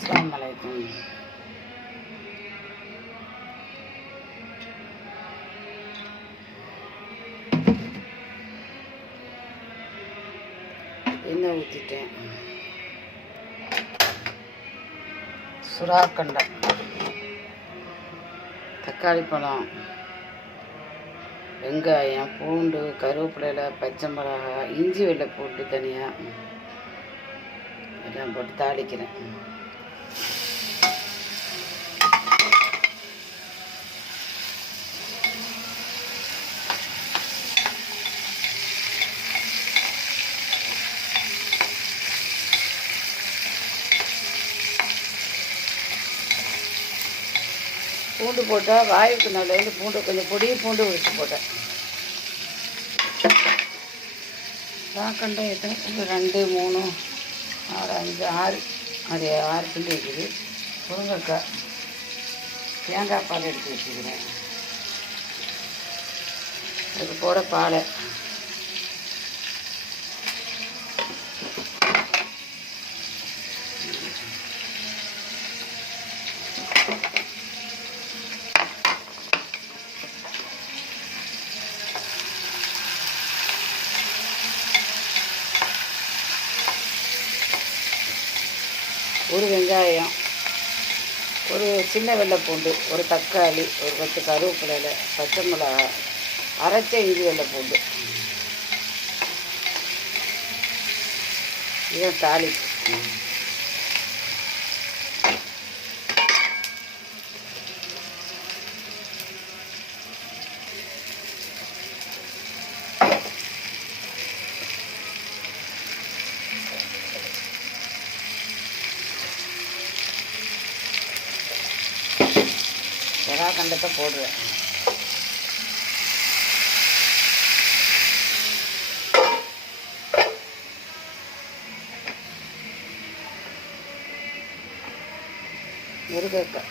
அஸ்ஸலாமு அலைக்கும். எண்ணெய் ஊற்றிட்டேன். சுறாக்கண்டை, தக்காளி பழம், வெங்காயம், பூண்டு, கருவேப்பிலையில், பச்சை மிளகாய், இஞ்சி வெள்ளை போட்டு தனியாக எல்லாம் போட்டு தாளிக்கிறேன். பூண்டு போட்டால் வாயுக்கு நல்லது. பூண்டு கொஞ்சம் பொடி பூண்டு உரிச்சு போட்டேன். சுறாக்கண்டை எத்தனை 2, 3, 6, 5, 6 அது 6 துண்டு இருக்குது. முருங்கைக்காய், தேங்காய் பால் எடுத்து வச்சுக்கிறேன். அதுக்கு போட பாலை, ஒரு வெங்காயம், ஒரு சின்ன வெள்ளை பூண்டு, ஒரு தக்காளி, ஒரு 10 கருவேப்பிலையில், பச்சை மிளகாய், அரைச்ச இஞ்சி வெள்ளை பூண்டு, இதை தாளிப்பு. சுறாக்கண்டத்தை போடுவேன். முருங்கைக்காய்,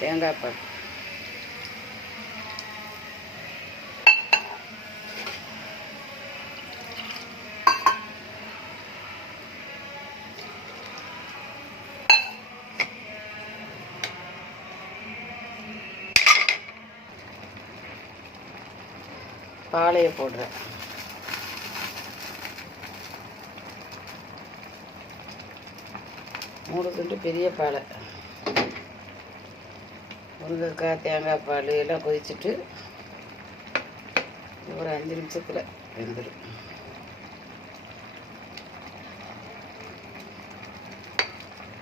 தேங்காய் பால், பாலையை போடுறேன். மூணு துண்டு பெரிய பாலை, முருங்கைக்காய், தேங்காய் பால் எல்லாம் கொதிச்சுட்டு ஒரு 5 நிமிஷத்தில் வெந்துடும்.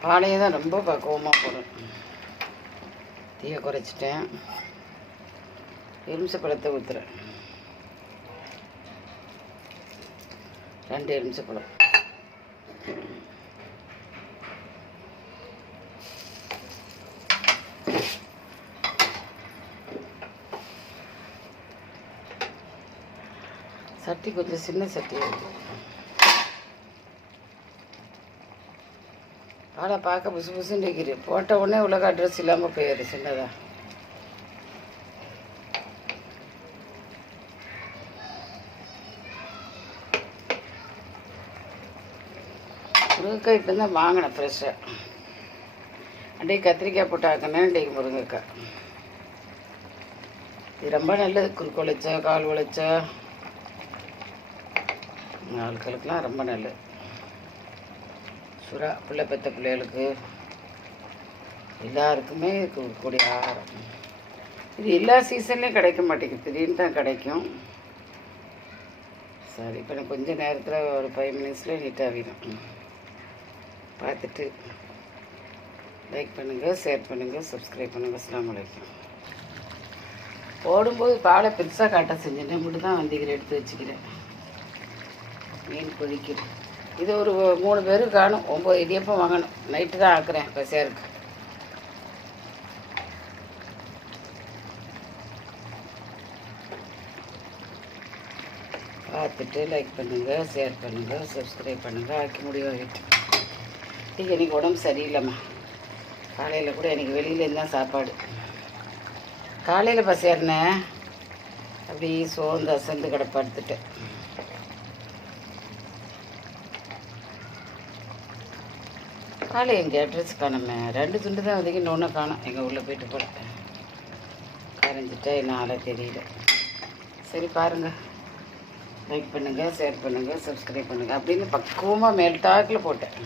பாலையை தான் ரொம்ப பக்குவமாக போடணும். தீயை குறைச்சிட்டேன். எலுமிச்சப்பழத்தை ஊற்றுறேன். 2 எலுமிச்சப்பழம். சட்டி கொஞ்சம் சின்ன சட்டியாக இருக்குது. பாலை பார்க்க புசு புசுன்னு இருக்கிறேன். போட்ட உடனே உலக அட்ரஸ் இல்லாமல் போயிடுது சின்னதாக. முருங்கைக்காய் இப்போ தான் வாங்கினேன் ஃப்ரெஷ்ஷாக. அப்படியே கத்திரிக்காய் போட்டு ஆக்கினேன். இன்றைக்கு முருங்கைக்காய் இது ரொம்ப நல்லது. குறுக்கு உழைச்சா, கால் உழைச்சா, ஆட்களுக்கெல்லாம் ரொம்ப நல்லது. சுறா பிள்ளை பெற்ற பிள்ளைகளுக்கு எல்லாருக்குமே கொடுக்கக்கூடிய ஆகாரம். இது எல்லா சீசன்லேயும் கிடைக்க மாட்டேங்குது, திடீர்னு தான் கிடைக்கும். சரி, இப்போ நான் கொஞ்சம் நேரத்தில் ஒரு 5 மினிட்ஸில் நீட்டாக வேணும். பார்த்துட்டு லைக் பண்ணுங்கள், ஷேர் பண்ணுங்கள், சப்ஸ்கிரைப் பண்ணுங்கள். அஸ்ஸலாமு அலைக்கும். போடும்போது பாலை பெருசாக காட்ட செஞ்சேன். மட்டும் தான் வந்திக்கிறேன், எடுத்து வச்சுக்கிறேன். மீன் பொழிக்கிறேன். இது ஒரு 3 பேருக்கு காணும். 9 இடியப்பம் வாங்கணும். நைட்டு தான் ஆக்குறேன் பசியாருக்கு. பார்த்துட்டு லைக் பண்ணுங்கள், ஷேர் பண்ணுங்கள், சப்ஸ்கிரைப் பண்ணுங்கள். ஆக்கி முடிவாகிட்டு இன்றைக்கி உடம்பு சரியில்லைம்மா. காலையில் கூட எனக்கு வெளியிலேருந்து தான் சாப்பாடு. காலையில் பசியாருனேன், அப்படி சோர்ந்து அசந்து கிடப்படுத்துட்டேன். காலை எங்கள் அட்ரஸ் காணுமே 2 துண்டு தான் வதைக்கு இன்னொன்று காணும். எங்கள் உள்ளே போயிட்டு போல கரைஞ்சிட்டா என்ன ஆளை தெரியல. சரி பாருங்கள், லைக் பண்ணுங்கள், ஷேர் பண்ணுங்கள், சப்ஸ்கிரைப் பண்ணுங்கள் அப்படின்னு பக்குவமாக மேல்டாக்கில் போட்டேன்.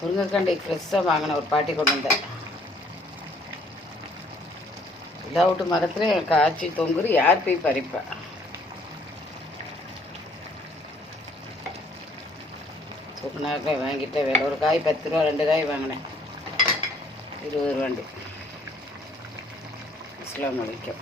முருங்கைக்காண்டை ஃப்ரெஷ்ஷாக வாங்கின ஒரு பாட்டி கொண்டு வந்தேன். எல்லா விட்டு மரத்துலையும் காய்ச்சி தொங்குறு, யார் போய் பறிப்பா? தூக்குனாக்காய் வாங்கிட்டேன். வேலை ஒரு காய் 10 ரூபா, 2 காய் வாங்கினேன். 20 ரூபாண்டு. அஸ்ஸலாமு அலைக்கும்.